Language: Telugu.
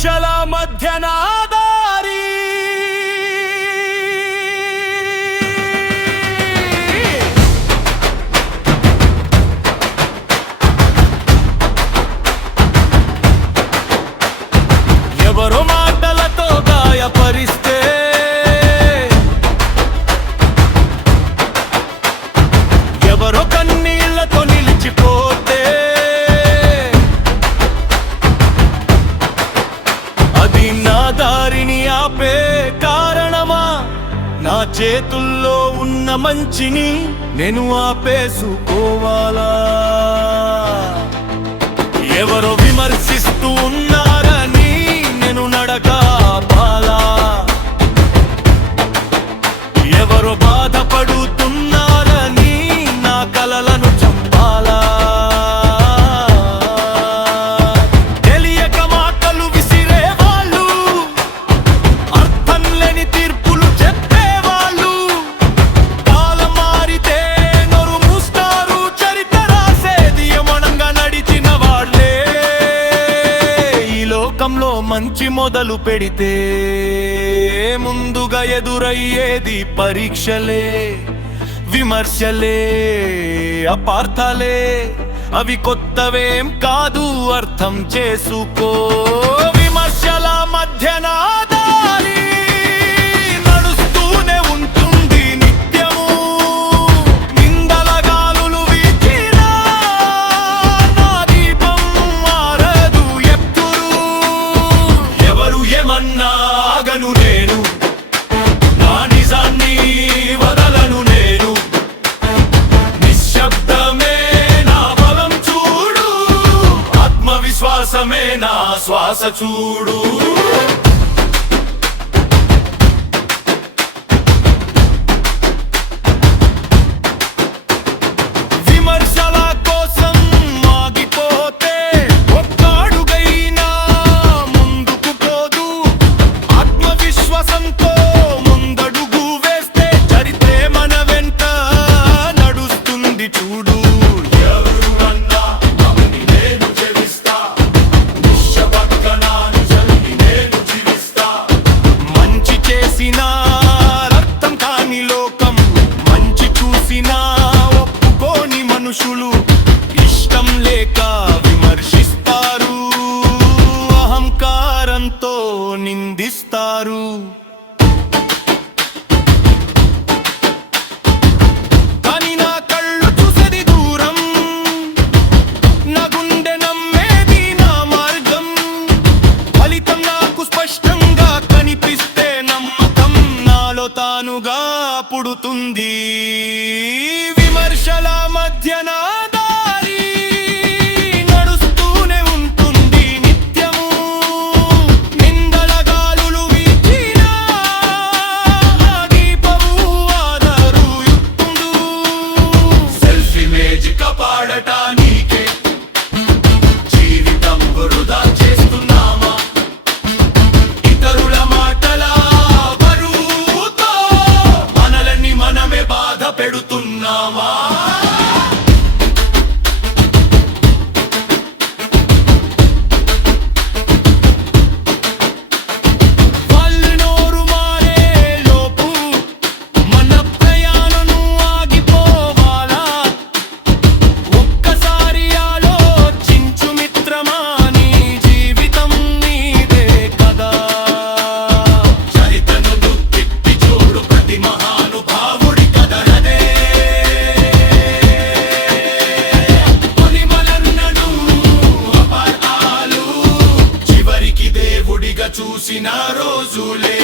విమర్శల మధ్యన దారి ఎవరో మాటలతో గాయపరిస్తే ఎవరో కన్నీళ్లతో నిలిచిపోతే అది నా దారిని ఆపే కారణమా? నా చేతుల్లో ఉన్న మంచిని నేను ఆపేసుకోవాలా? ఎవరో విమర్శిస్తూ ఉన్నారని నేను నడక ఆపాలా? ఎవరో బాధపడుతున్నారని నా కలలను చంపాలా? తెలియక మాటలు విసిరేవాళ్ళు, అర్థం లేని తీర్పులు చెప్పేవాళ్ళు, కాలం మారితే నోరు మూస్తారు, చరిత్ర రాసేది యమనంగా నడిచిన వాళ్ళే. ఈ లోకంలో మంచి మొదలు పెడితే ముందుగా ఎదురయ్యేది పరీక్షలే, విమర్శలే, అపార్థాలే. అవి కొత్తవేం కాదు, అర్థం చేసుకో. విమర్శల మధ్యన దారి నడుస్తూనే ఉంటుంది నిత్యము. నిందల గాలులు వీచినా నా దీపం మారదు ఎప్పుడు. ఎవరు ఏమన్నా ఆగను నేను, నా నిజాన్ని వదలను నేను. నిశ్శబ్దమే నా బలం చూడు, ఆత్మవిశ్వాసమే నా శ్వాస చూడు. విమర్శల కోసం ఆగిపోతే ఒక్క అడుగైనా ముందుకు పోదు. ఆత్మవిశ్వాసంతో ముందడుగు వేస్తే చరిత్రే మన వెంట నడుస్తుంది చూడు. ఎవరు అన్నా అవని నేను చెవిస్తా, నిశ్శబ్దనాను చదివి నేను జీవిస్తా. మంచి చేసిన రక్తం కాని లోకం, మంచి చూసిన ఒప్పుకోని మనుషులు, ఇష్టం లేక విమర్శిస్తారు, అహంకారంతో నిందిస్తారు. కానీ నా కళ్ళు చూసేది దూరం, నా గుండె నమ్మేది నా మార్గం. ఫలితం నాకు స్పష్టంగా కనిపిస్తే నమ్మకం నాలో తానుగా పుడుతుంది. విమర్శల మధ్యన దారి నడుస్తూనే ఉంటుంది నిత్యము. నిందల గాలులు వీచినా ఆ దీపము ఆదరు యుక్తుండు. సెల్ఫ్ ఇమేజ్ కాపాడటానికే జీవితం వృధా చేస్తున్నామా? ఇతరుల మాటల బరువుతో మనల్ని మనమే బాధ పెడుతున్నామా? వాళ్ళు నోరు మారే లోపు మన ప్రయాణం ఆగిపోవాలా? ఒక్కసారి ఆలోచించు మిత్రమా, నీ జీవితం నీదే కదా. చరిత్రను తిప్పి చూడు, ప్రతి మహానుభావుడి కథనదే. పొలిమలన్నడు అపార్థాలు చివరికి దేవుడిగా చూసిన రోజులే.